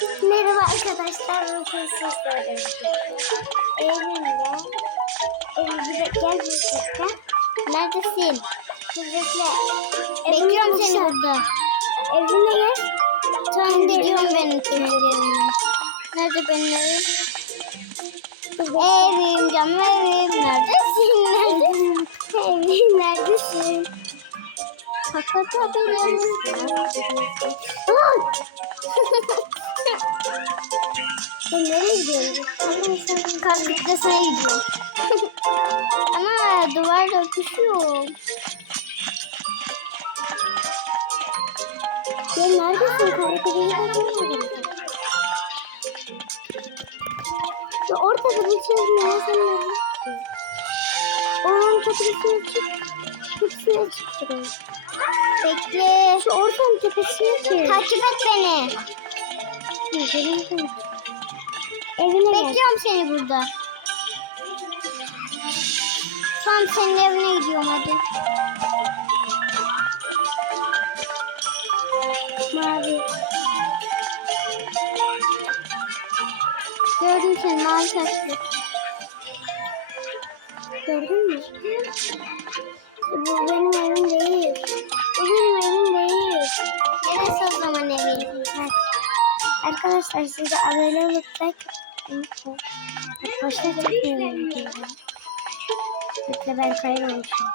Merhaba arkadaşlar. Bugün sizlerle Evimle. Evim bize gel dakika. Neredesin? Bekle. Bekliyorum seni burada. Evine gel. Tamam gidiyorum benim evime. Nerede benim evim? Evim, canım evim. Neredesin? Neredesin? Evim, neredesin? Kapatabilirim. Ay! Ben nereye gidiyorum? Kalkıkta sana gidiyorum. Ama duvarda öpüşüyor. Ya neredesin? Kalkıkta Ya ortada bir şey? Ya sen neredesin? Oğlum tepesine çık. Tepesine çık. Bekle. Şu ortanın tepesine çık. Takip et beni. Evine Bekliyorum seni burada. Tamam senin evine gidiyorum hadi. Mavi. Gördüm seni mavi saçlı. Arkadaşlar siz de abone olup like. Başka çekmiyorum. Bekle ben kaybolmuşum.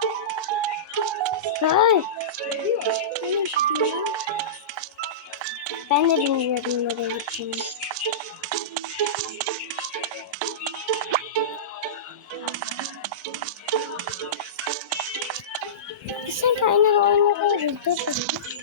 Hay. Ben de bilmiyorum nereye gittiğimi. Sen kaynar oyunda değiliz.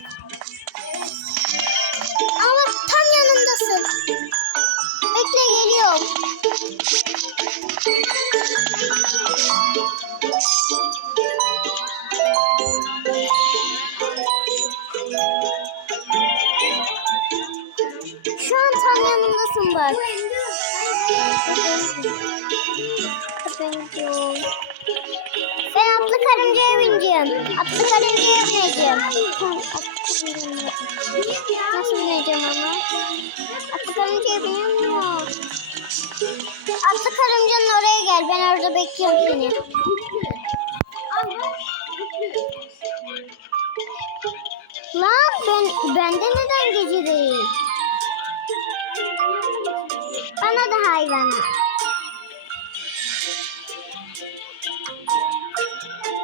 Ben atlı karıncaya bineceğim. Atlı karıncaya bineceğim. Nasıl bineceğim ama? Atlı karıncaya binemiyorum. Atlı karıncanın oraya gel. Ben orada bekliyorum seni. Lan ben bende neden gece değil? Bana da hayvana.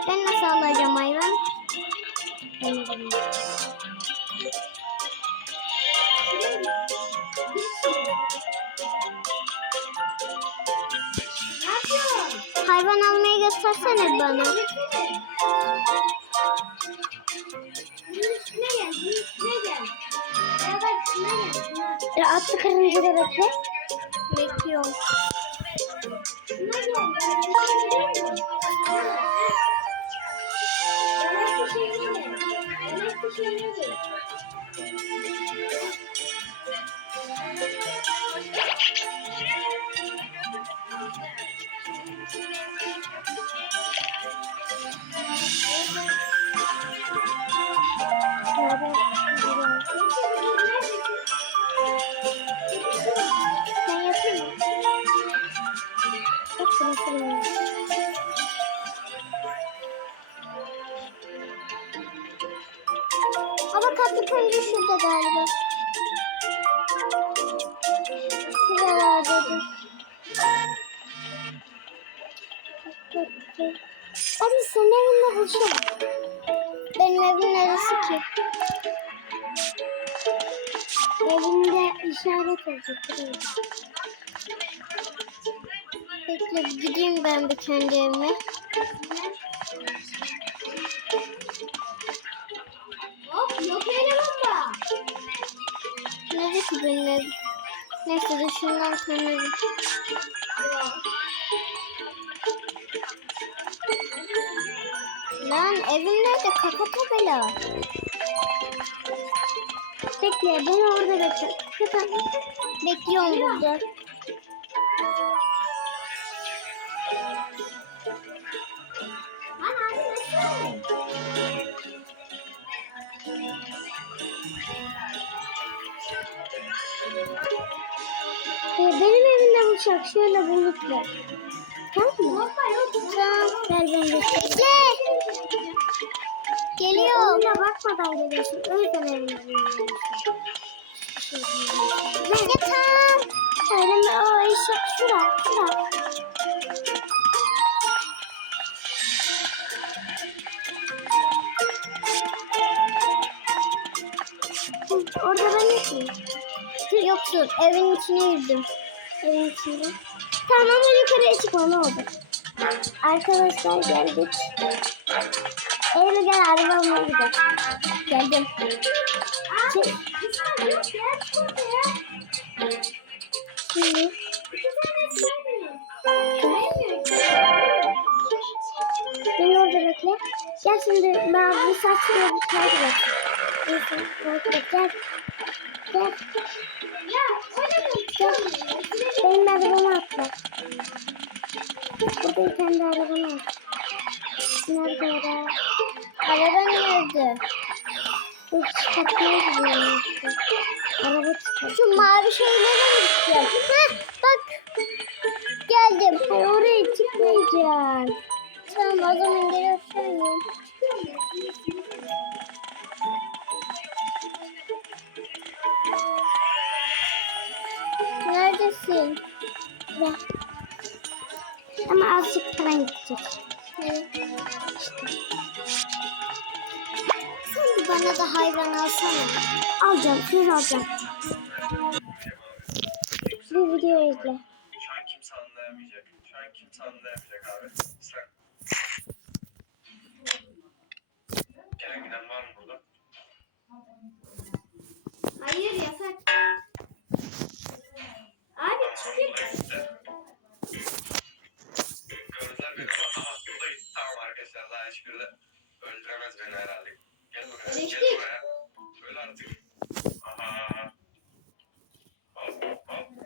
Ben nasıl alacağım hayvan? Hayvan almayı göstersene bana. Ya atlı karınca da bekle. Bekliyorum. Ben Benim. Ama katlı karınca şurada galiba. Şuralardadır. Hadi senin evinde buluşalım. Benim evim neresi ki? Evinde işaret olacak. Bir gideyim ben bir kendi evime. Hop yok öyle bomba. Nerede ki benim evim? Neyse de şundan sonra Lan evim nerede? Kaka tabela. Bekle beni orada. Kaka. Bekliyorum burada. Uçak şöyle bulutlar. Tamam mı? Tamam. Ver ben göstereyim. Geliyor. Önüne bakmadan geliyorsun. O yüzden evine geliyorsun. Ya tamam. Öyle mi? O eşek şura. Şura. Orada ben yokum. Yoksun. Evin içine girdim. Tamam hadi yukarıya çıkma ne olur. Arkadaşlar geldik. Evime gel arabamla gidelim. Geldim. Ya. Şimdi. Beni orada bekle. Gel şimdi ben bu saçlı bir takip et gel. Gel. Ya oynamayın. Gel. Benim arabama atla. Burada de arabama at. Nerede araba? Araba nerede? Dur çıkartmaya gidiyorum işte. Araba çıkart. Şu mavi şeylere mi gideceğim? Heh bak. Geldim. Hayır oraya çıkmayacağım. Tamam o zaman geri Neredesin? Gel. Ama azıcık paran gidecek. Sen de bana da hayvan alsana. Alacağım, söz alacağım. Bu videoyu izle. Şu an kimse anlayamayacak. Şu an kimse anlayamayacak abi. Sen. Gelen giden var mı burada? Hayır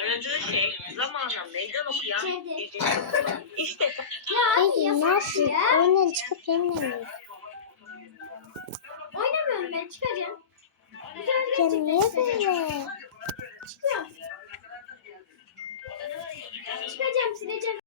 aradığı şey zamana meydan okuyan bir İşte Ya Hayır ne yapayım? ya. Oyundan çıkıp yenilemiyorum. Oynamıyorum ben çıkacağım. Ya niye böyle? Çıkıyorum. Çıkacağım sileceğim.